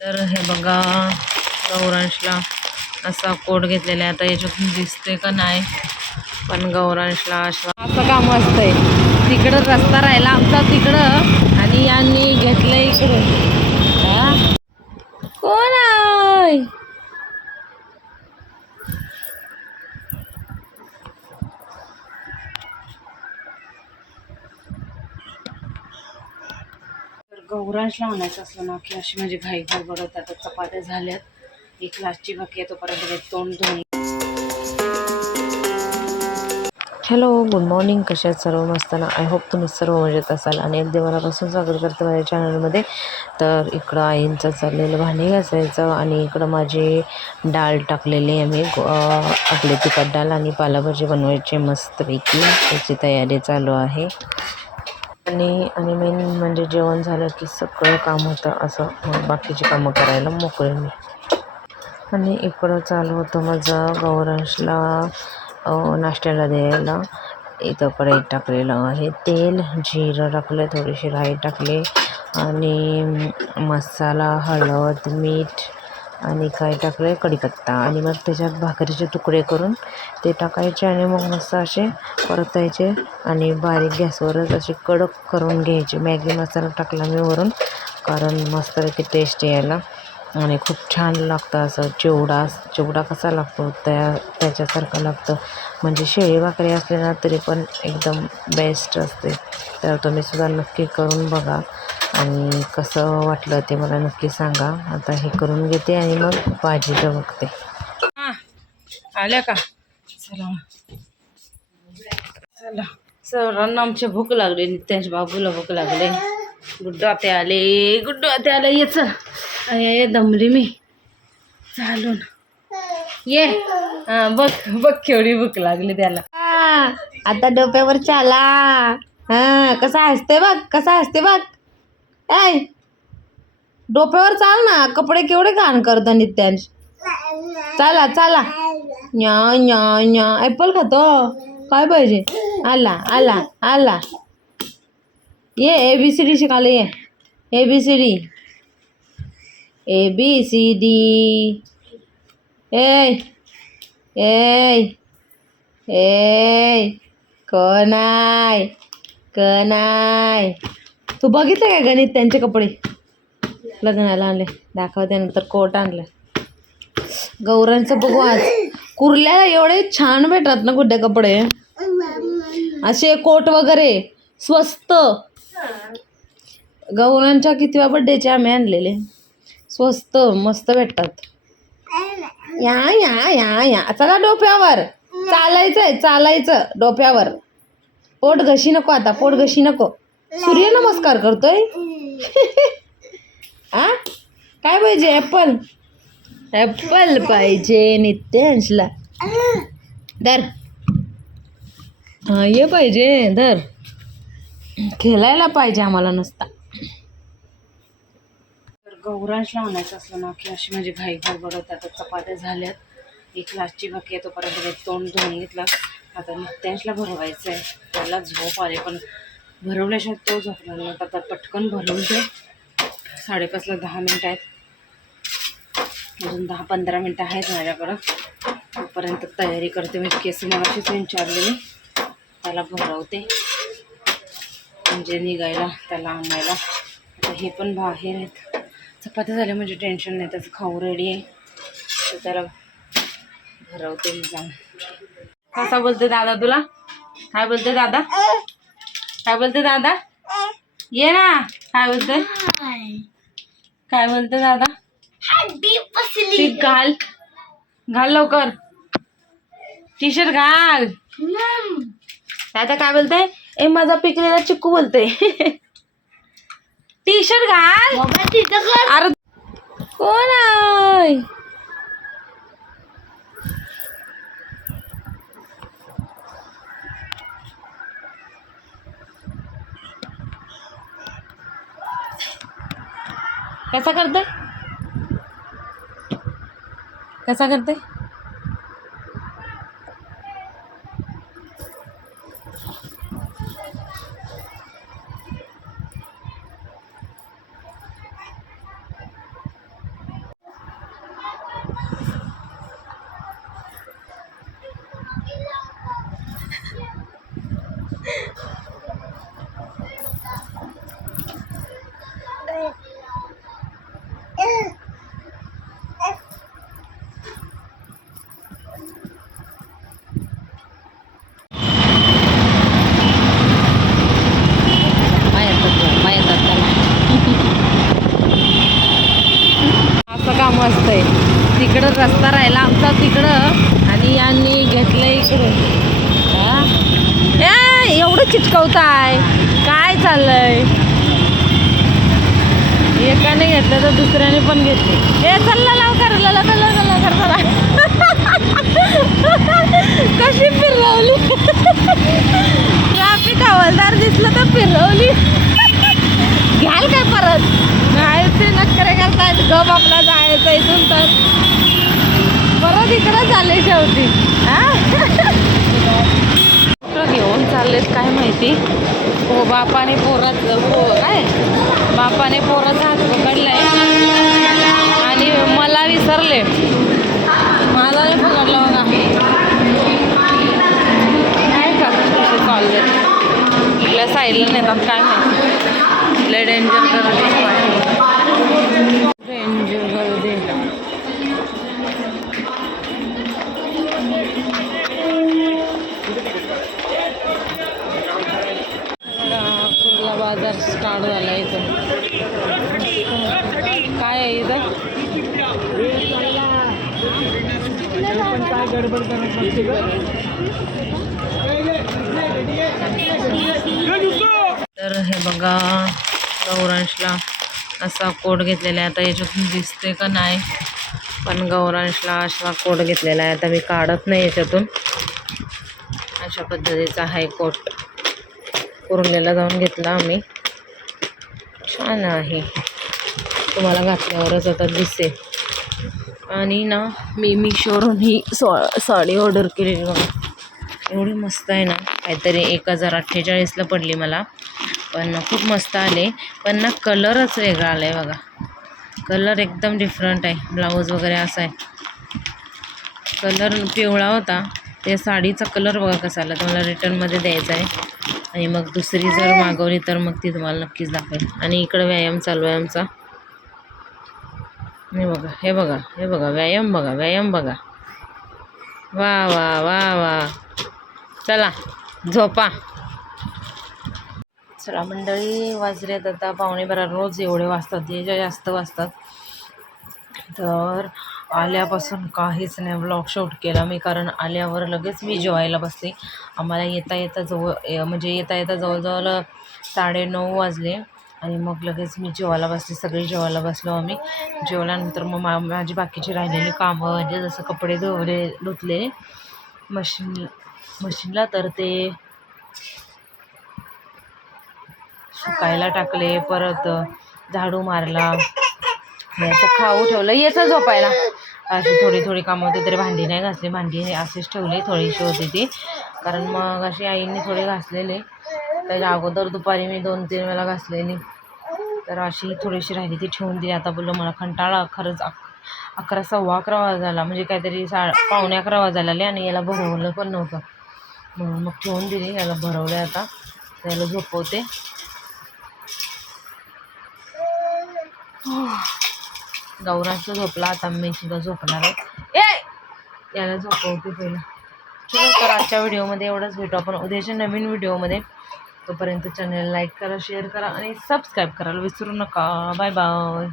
तर हे बघा गौरांशला असा कोट घेतलेला आहे. आता याच्यातून दिसते का नाही, पण गौरांशला असं काम असतंय. तिकडं रस्ता राहिला आमचा तिकडं आणि यांनी घेतलं इकडं. कोण आहे? गौरांशला म्हणायचं असलं ना की अशी म्हणजे घाई गडबडत. आता चपात्या झाल्यात, एक लास्टची बाकी आहे, तोपर्यंत तोंड धुवून. Hello, good morning. कशात सर्व मस्त ना? आय होप तुम्ही सर्व मजेत असाल आणि अगदी मनापासून स्वागत करते माझ्या चॅनलमध्ये. तर इकडं आईंचं चाललेलं भांडी घासायचं आणि इकडं माझी डाळ टाकलेली आहे मी, आपली तिखट डाळ आणि पालेभाजी बनवायची मस्तपैकी, त्याची तयारी चालू आहे. आणि मेन म्हणजे जेवण झालं की सगळं काम होतं, असं मग बाकीची कामं करायला मोकळे मी. आणि इकडं चालू होतं माझं गौरांशला नाश्त्याला द्यायला. इथं कढईत टाकलेलं आहे तेल, जिरं टाकलं, थोडीशी राई टाकली आणि मसाला, हळद, मीठ आणि काय टाकलं कढीपत्ता. आणि मग त्याच्यात भाकरीचे तुकडे करून ते टाकायचे आणि मग मस्त असे परतायचे आणि बारीक गॅसवरच असे कडक करून घ्यायचे. मॅगी मसाला टाकला मी वरून, कारण मस्तपैकी टेस्ट यायला आणि खूप छान लागतं. असं चिवडा कसा लागतो त्याच्यासारखं लागतं. म्हणजे शेळी भाकरी असले ना तरी पण एकदम बेस्ट असते. तर तुम्ही सुद्धा नक्की करून बघा आणि कसं वाटलं ते मला नक्की सांगा. आता हे करून घेते आणि मग भाजीचं बघते. आल्या का? चला चला, सरांना आमच्या भूक लागली, नित्यांच्या बाबूला भूक लागली. गुड्डू आते आले, ये चल. अय दमली मी चालून, ये. बघ बघ केवढी भूक लागली त्याला. आता डोक्यावर चाला. कसा हसते बघ. ऐ डोक्यावर चाल ना, कपडे केवढे घाण करतो नित्यांश. चला चला, न्या न्या न्या. ॲपल खातो, काय पाहिजे? आला ये ABCD शिकायला ये. ABCD ए कनाय. तू बघितलं काय गणित त्यांचे कपडे लग्नाला आणले? दाखवते नंतर. कोट आणलं गौरांचं, बघू आज. कुर्ल्याला एवढे छान भेटतात ना गुड्डे कपडे, असे कोट वगैरे स्वस्त. गौरांच्या कितव्या बड्डेचे आम्ही आणलेले, स्वस्त मस्त भेटतात. या चला डोप्यावर चालायचं डोप्यावर. पोट घशी नको, आता पोट घशी नको. सूर्य नमस्कार करतोय. काय पाहिजे? ॲपल पाहिजे नित्यांशला. धर. ये पाहिजे, धर. खेळायला पाहिजे आम्हाला नुसता. तर गौरांशला म्हणायचं असलं ना की अशी म्हणजे घाई गडबडत. आता चपात्या झाल्यात, एक लास्टची बाकी आहे, तोपर्यंत तोंड धुवून घेतलं. आता नित्यांशला भरवायचं आहे. त्याला झोप आले, पण भरवल्याशिवाय तो झोपला नाही. आता पटकन भरवते. 5:30ला 10 मिनटं आहेत, अजून 10-15 मिनटं आहेत माझ्याकडं. तोपर्यंत तयारी करते. म्हणजे केस मगाशीच विचारले मी, त्याला भरवते म्हणजे निघायला, त्याला आणायला. आता हे पण बाहेर आहेत. चपात्या झाल्या म्हणजे टेन्शन नाही, त्याचं खाऊ रेडी आहे. तर त्याला भरवते मी जाऊन. कसा बोलते दादा तुला? काय बोलते दादा? ये ना. काय बोलते दादा? घाल लवकर, टी शर्ट घाल. दादा काय बोलते? ए माझा पिकलेला चिक्कू बोलते. टी शर्ट घाल. अरे कोण आहे? कसा करते? इकडं रस्ता राहिला आमचा तिकडं आणि यांनी घेतलं इकडं. ए एवढं चिटकवताय काय चाललंय? एकाने घेतलं तर दुसऱ्याने पण घेतले. ए चल्ला लवकर लवकर चला. कशी फिरवली ट्रॅफिक हवालदार दिसलं तर फिरवली. घ्याल काय परत? नाही ते नखरे करतायत. गप आपला जायचं इथून तर परत इकडं झाले शेवटी. घेऊन चाललेत काय माहिती. हो बापाने पोराचं काय बापाने पोराचा हात पकडलाय आणि मला विसरले. मला नाही पकडलं बघा. काय का कसे चालले कुठल्या साईडला नेतात काय माहिती. लय डेंजर गर्दी डेंजर गर्दी. कुर्ला बाजार स्टार्ट झाला इथं. काय आहे इथं? तर हे बघा गौरांशला असा कोट घेतलेला आहे. आता याच्यातून दिसते का नाही पण गौरांशला असा कोट घेतलेला आहे. आता मी काढत नाही याच्यातून. अशा पद्धतीचा हा कोट कुरुंड्याला जाऊन घेतला आम्ही. छान आहे. तुम्हाला घातल्यावरच आता दिसेल. आणि ना मी मिशोवरून ही साडी ऑर्डर केलेली बघा. एवढी मस्त आहे ना. काहीतरी 1048ला पडली मला. पण खूप मस्त आले. पण ना कलरच वेगळा आला आहे बघा. कलर एकदम डिफरंट आहे. ब्लाऊज वगैरे असा आहे. कलर पिवळा होता. त्या साडीचा कलर बघा कसा आला. तुम्हाला रिटर्नमध्ये द्यायचा आहे. आणि मग दुसरी जर मागवली तर मग ती तुम्हाला नक्कीच दाखवेल. आणि इकडं व्यायाम चालू आहे आमचा. हे बघा व्यायाम बघा. वा वा वा वा. चला झोपा. चला मंडळी वाजलेत आता 11:15. रोज एवढे वाजतात याच्या जास्त वाजतात. तर आल्यापासून काहीच नाही ब्लॉग शूट केला मी. कारण आल्यावर लगेच मी जेवायला बसले. आम्हाला येता येता जवळजवळ 9:30 वाजले. आणि मग लगेच मी जेवायला बसले. सगळे जेवायला बसलो आम्ही. जेवल्यानंतर मग माझी बाकीची राहिलेली कामं म्हणजे जसं कपडे धुतले मशीनला तर ते सुकायला टाकले. परत झाडू मारला. याचं खाऊ ठेवलं. याचं झोपायला अशी थोडी कामं होती तरी भांडी नाही घासली. भांडी हे असेच ठेवले. थोडीशी होती ती. कारण मग अशी आईंनी थोडे घासलेले. त्याच्या अगोदर दुपारी मी 2-3 वेळा घासलेली. तर अशी थोडीशी राहिली ती ठेवून दिली. आता बोललो मला कंटाळा खरंच. 11 सव्वा 11 झाला म्हणजे काहीतरी 11:45 झालेले. आणि याला भरवलं पण नव्हतं म्हणून मग ठेवून दिली. याला भरवलं. आता त्याला झोपवते. गौरांचं झोपला. आता मी सुद्धा झोपणार आहे. याला झोपवते पहिला. चलो तर आजच्या व्हिडिओमध्ये एवढंच. भेटू आपण उद्याच्या नवीन व्हिडिओमध्ये. तोपर्यंत चॅनल लाईक करा, शेअर करा आणि सबस्क्राईब करायला विसरू नका. Bye bye.